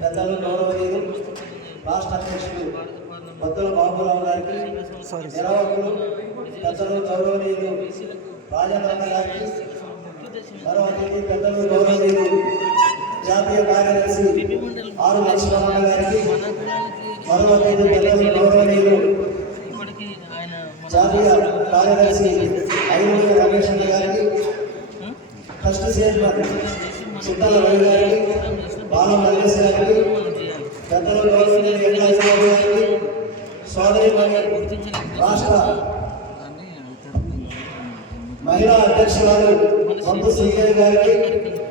పెద్దలు గౌరవనీయులు రాష్ట్ర అధ్యక్షులు బొత్తుల బాబురావు గారికి నిర్వాహకులు పెద్దలు గౌరవనీయులు రాజేంద్రన్న గారికి మరో అతిథి పెద్దలు గౌరవనీయులు జాతీయ కార్యదర్శి ఆరు లక్ష్మణ గారికి మరో అతిథి పెద్దలు గౌరవనీయులు జాతీయ కార్యదర్శి ఐదు రమేష్ గారికి ఫస్ట్ చైర్మన్ చిత్తల రవి గారికి బాల మల్లేశ్ గారికి పెద్దలు గౌరవనీయులు వెంకటేశ్వర గారికి సోదరి రాష్ట్ర మహిళా అధ్యక్షురాలు వంతు శ్రీదేవి గారికి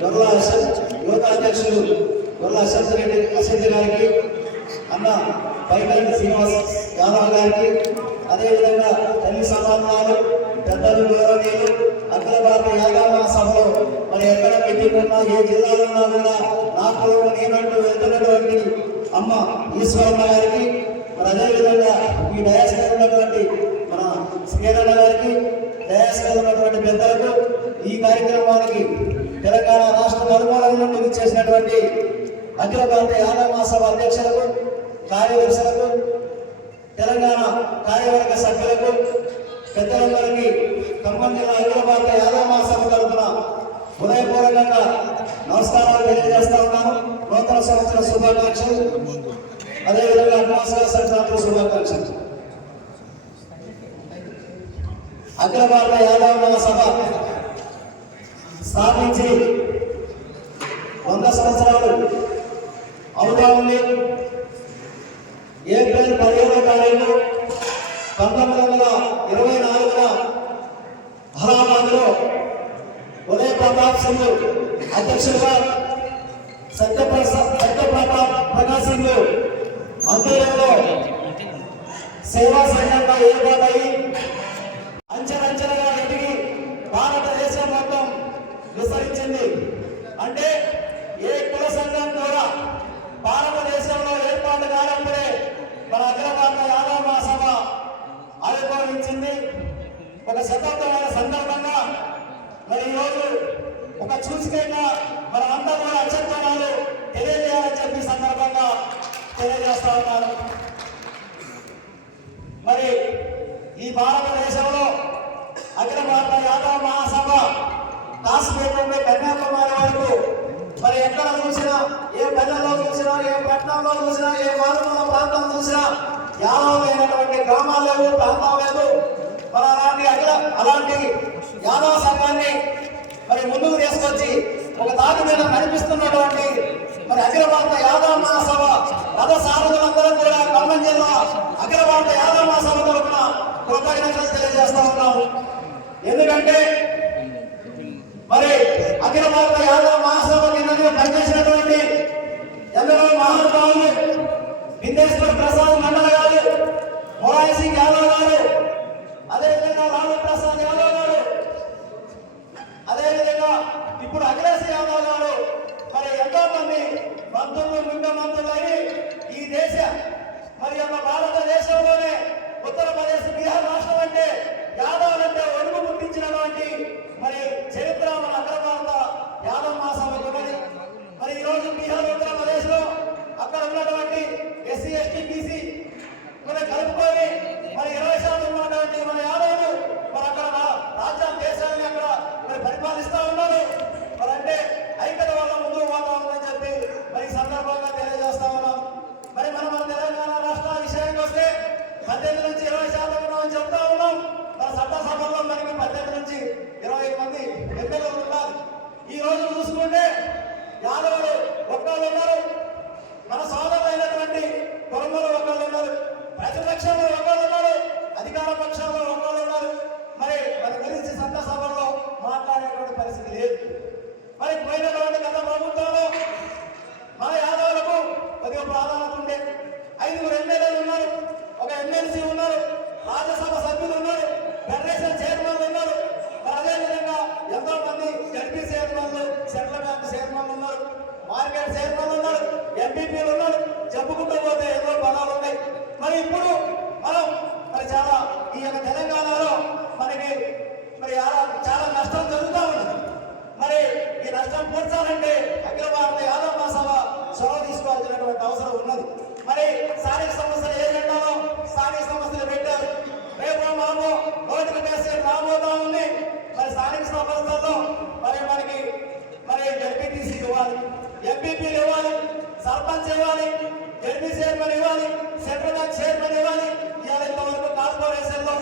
గొర్రెల అశోక్ యువత అధ్యక్షులు దొరల అశోక్ రెడ్డి అశోక్ గారికి అన్న పైకల్ శ్రీనివాస్ యాదవ్ గారికి అదేవిధంగా తల్లి సమాధానాలు పెద్దలు గౌరవనీయులు అఖిల భారత యాదవ సభలో మరి ఎక్కడ పెట్టుకున్నా ఏ జిల్లాలో ఉన్నా కూడా నాకు నేనంటూ వెళ్తున్నటువంటి అమ్మ ఈశ్వరమ్మ గారికి మరి అదేవిధంగా ఈ డయాస్ ఉన్నటువంటి మన శ్రీరణ గారికి డయాస్ ఉన్నటువంటి పెద్దలకు ఈ కార్యక్రమానికి తెలంగాణ రాష్ట్ర నలుమూలల నుండి విచ్చేసినటువంటి అఖిల భారత యాదవ మహాసభ అధ్యక్షులకు కార్యదర్శులకు తెలంగాణ కార్యవర్గ సభ్యులకు పెద్దలందరికీ ఖమ్మం జిల్లా అఖిల భారత యాదవ మహాసభ తరఫున హృదయపూర్వకంగా నమస్కారాలు తెలియజేస్తా ఉన్నాను. నూతన సంవత్సర శుభాకాంక్షలు. అదేవిధంగా అమావాస్య సంక్రాంతి శుభాకాంక్షలు. అఖిల భారత యాదవ సభ స్థాపించి వంద సంవత్సరాలు అవుతా ఉంది. ఏప్రిల్ పదిహేనో తారీఖు పంతొమ్మిది వందల ఇరవై నాలుగున అలహాబాద్లో ఉదయ ప్రతాప్ సింగ్ అధ్యక్షులుగా సత్యప్రసాద్ సత్యప్రతాప్ ప్రకాశ్ సింగ్ ఆధ్వర్యంలో సేవా సంఘంగా ఏర్పాటై అంచెలంచెలుగా ఎదిగి భారతదేశం మొత్తం విస్తరించింది. అంటే ఏ కుల సంఘం ద్వారా భారతదేశంలో ఏర్పాటు కానప్పుడే మన అఖిల యాదవ మహాసభ ఆవిర్భవించింది. ఒక శతాబ్దమైన సందర్భంగా మరి ఈరోజు ఒక సూచికగా మన అందరూ కూడా అత్యంతనాలు తెలియజేయాలని చెప్పి సందర్భంగా తెలియజేస్తా ఉన్నారు. మరి ఈ భారతదేశంలో అఖిల భారత యాదవ మహాసభ కాశ్మీర్ నుండి కన్యాకుమారి వరకు మరి ఎక్కడ చూసినా ఏ పెద్దలో చూసినా ఏ పట్టణంలో చూసినా ఏ మారుమూల ప్రాంతం చూసినా యాదవమైనటువంటి గ్రామాలు లేవు ప్రాంతం లేదు మరి అలాంటి అఖిల అలాంటి యాదవ సంఘాన్ని మరి ముందుకు తీసుకొచ్చి ఒక దాని మీద నడిపిస్తున్నటువంటి మరి అఖిలభారత యాదవ మహాసభ రథ సారథులందరూ కూడా ఖమ్మం జిల్లా అఖిలభారత యాదవ మహాసభ తరఫున కృతజ్ఞతలు తెలియజేస్తా ఉన్నాము. ఎందుకంటే మరి అఖిల భారత యాదవ మహాసభ కింద పనిచేసినటువంటి ఎందరో మహానుభావులు బిందేశ్వర్ ప్రసాద్ మండల మార్కెట్ చైర్మన్లు ఉన్నారు ఎంపీపీలు ఉన్నారు చెప్పుకుంటూ పోతే ఎన్నో పదాలు ఉన్నాయి. మరి ఇప్పుడు మనం మరి చాలా ఈ యొక్క తెలంగాణలో మనకి మరి చాలా నష్టం జరుగుతూ ఉంది మరి ఈ నష్టం పూడ్చాలంటే అఖిల భారత యాదవ మహాసభ చొరవ తీసుకోవాల్సినటువంటి అవసరం ఉన్నది. మరి స్థానిక సంస్థలు ఏజెండాలో స్థానిక సంస్థలు పెట్టారు. రేపు మామో నోటిఫికేషన్ రాబోతా ఉంది మరి స్థానిక సంస్థల్లో మరి మనకి మరి ఎంపీటీసీ ఇవ్వాలి ఎంపీపీలు ఇవ్వాలి సర్పంచ్ ఇవ్వాలి ఎంపీ చైర్మన్ ఇవ్వాలి సెంట్రల్ బ్యాంక్ చైర్మన్ ఇవ్వాలి. ఇవాళ ఇంతవరకు కార్పొరేషన్లో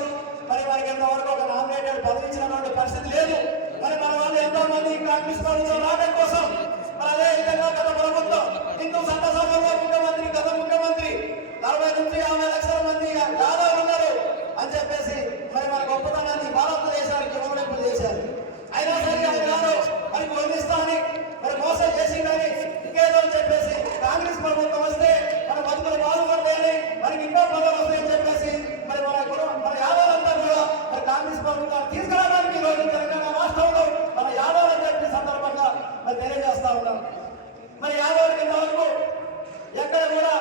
మరి మనకి ఇంతవరకు ఒక నామినేటెడ్ పదవి ఇచ్చినటువంటి పరిస్థితి లేదు. మరి మన వాళ్ళు ఎంతో మంది కాంగ్రెస్ ప్రభుత్వం రావడం కోసం మరి అదే విధంగా గత ప్రభుత్వం హిందూ చట్టసభలో ముఖ్యమంత్రి గత ముఖ్యమంత్రి నలభై నుంచి యాభై లక్షల మంది యాదవులు ఉన్నారు అని చెప్పేసి మరి మన గొప్పతనాన్ని భారతదేశానికి ఇవ్వడింపు చేశారు. అయినా సరే ఉన్నాం. మరి యాదవులకి ఇంతవరకు ఎక్కడ కూడా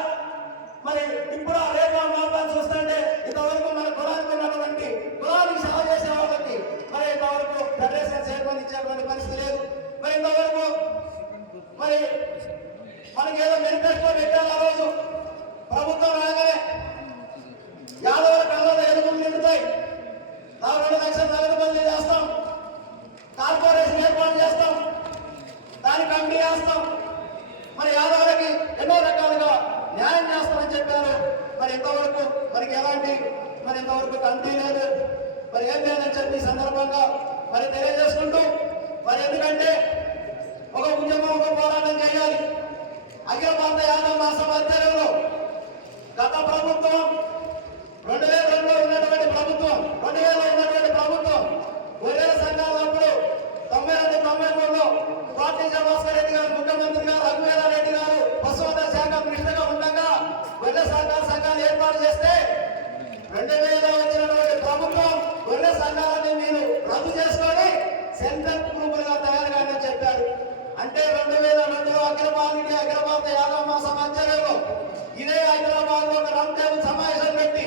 మరి ఇప్పుడు ఆ రేపా మాపాన్ని చూస్తుంటే ఇంతవరకు మన కులానికి ఉన్నటువంటి కులానికి సేవ చేసే వాళ్ళకి మరి ఇంతవరకు ఫెడరేషన్ చైర్మన్ ఇచ్చేటువంటి పరిస్థితి లేదు మరి ఇంతవరకు మరి మనకి ఏదో మేనిఫెస్టో పెట్టారు ఆ రోజు ప్రభుత్వం రాగానే యాదవుల కళ్ళలో ఎదుగులు నిండుతాయి నా రెండు లక్షల నగదు బదిలీ చేస్తాం కార్పొరేషన్ ఏర్పాటు చేస్తాం దాని కమిటీ చేస్తాం. మరి యాదవులకి ఎన్నో రకాలుగా న్యాయం చేస్తామని చెప్పారు. మరి ఇంతవరకు మనకి ఎలాంటి మరి ఇంతవరకు కమిటీ లేదు. మరి ఏం లేదని చెప్పి సందర్భంగా మరి తెలియజేసుకుంటూ మరి ఎందుకంటే ఒక ఉద్యమం ఒక పోరాటం చేయాలి. అఖిల భారత యాదవ మాసం ఆధ్వర్యంలో గత ప్రభుత్వం రెండు వేల రెండులో ఉన్నటువంటి ప్రభుత్వం రెండు వేల ఉన్నటువంటి ప్రభుత్వం గొర్రెల సంఘాల్లో గొర్రె సహకార సంఘాలు ఏర్పాటు చేస్తే రెండు వేల వచ్చినటువంటి ప్రభుత్వం గొర్రె సంఘాలని మీరు రద్దు చేసుకొని సెంటర్ గ్రూపులుగా తయారు కానీ చెప్పారు. అంటే రెండు వేల రెండులో అఖిల భారతీయ అఖిల భారత యాదవ మాసం ఆధ్వర్యంలో ఇదే హైదరాబాద్లో ఒక రౌండ్ టేబుల్ సమావేశం పెట్టి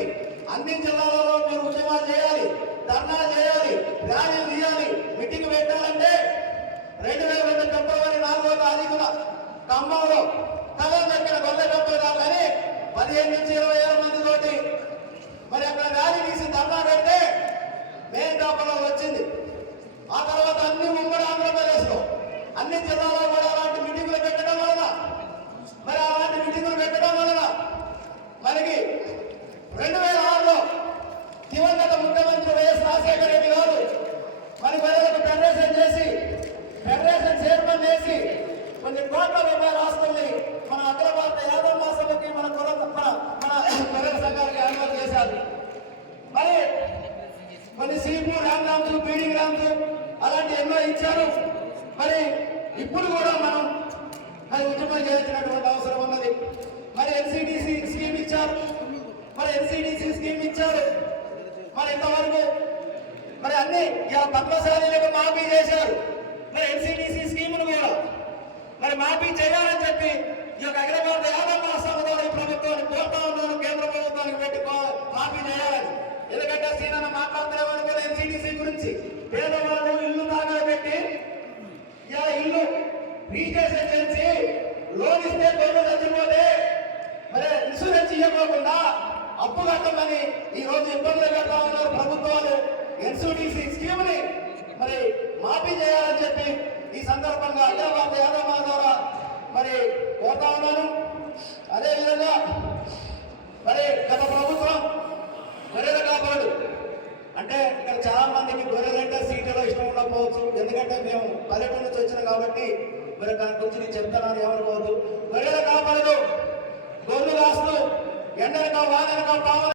అన్ని జిల్లాలలో మీరు ఉద్యమాలు చేయాలి ధర్నా చేయాలి ర్యాలీలు తీయాలి మీటింగ్ పెట్టాలంటే రెండు వేల రెండు ఫిబ్రవరి నాలుగో తారీఖున ఖమ్మంలో కథలు దక్కిన గొల్లె డబ్బులు కానీ పదిహేను నుంచి ఇరవై ఆరు మంది తోటి మరి అక్కడ ర్యాలీ తీసి ధర్నా పెడితే మెయిన్ వచ్చింది. ఆ తర్వాత అన్ని ఉమ్మడి ఆంధ్రప్రదేశ్లో అన్ని జిల్లాలో కూడా అలాంటి మీటింగులు పెట్టడం వలన మరి అలాంటి మీటింగులు పెట్టడం వలన మనకి రెండు వేల ఆరులో దివంగత ముఖ్యమంత్రి వైఎస్ రాజశేఖర రెడ్డి గారు మరి మరొక ఫెడరేషన్ చేసి ఫెడరేషన్ చైర్మన్ చేసి కొన్ని కోట్ల రూపాయలు ఆస్తుల్ని మన అఖిల భారత యాదవ మాసభకి మన కుల మన మన గొర్రెల సంఘాలకి అనుమతి చేశారు. మరి కొన్ని sheep ram rams breeding rams అలాంటి ఎన్నో ఇచ్చారు. మరి ఇప్పుడు కూడా మనం మరి ఉద్యమం చేయాల్సినటువంటి అవసరం ఉన్నది. మరి ఎన్సిడిసి స్కీమ్ ఇచ్చారు. మరి ఎన్సిడిసి స్కీమ్ ఇచ్చారు. మరి ఇంతవరకు మరి అన్ని ఇలా పద్మశాలీలకు మాఫీ చేశారు. మరి ఎన్సిడిసి స్కీములు కూడా. మరి మాఫీ చేయాలని చెప్పి ఈ యొక్క అఖిల భారత యాదవ మహాసభలో ఈ ప్రభుత్వాన్ని కోరుతా ఉన్నాను కేంద్ర ప్రభుత్వానికి పెట్టి కో- మాఫీ చేయాలని ఎందుకంటే సీనన్న మాట్లాడుతున్నారు కూడా ఎన్సీటీసీ గురించి పేదవాళ్ళు ఇల్లు తాగా పెట్టి ఇలా ఇల్లు రిజిస్ట్రేషన్ చేసి లోన్ ఇస్తే పేరు చచ్చిపోతే మరి ఇన్సూరెన్స్ ఇవ్వకుండా అప్పు కట్టమని ఈ రోజు ఇబ్బందులు పెడతా ఉన్నారు ప్రభుత్వాలు. ఎన్సీటీసీ స్కీమ్ని మరి మాఫీ చేయాలని చెప్పి ఈ సందర్భంగా హైదరాబాద్ యాదవ్ ద్వారా మరి కోరుతా ఉన్నాను. అదేవిధంగా మరి గత ప్రభుత్వం అంటే ఇక్కడ చాలా మందికి గొర్రెలంటే సీట్లో ఇష్టం ఉండకపోవచ్చు. ఎందుకంటే మేము పల్లెటూరు నుంచి వచ్చినాం కాబట్టి మరి దాని గురించి నేను చెప్తానని ఏమనుకోవద్దు. గొర్రెలు కాపాడు గొర్రెలు కాస్తూ ఎండనక వాననక పావన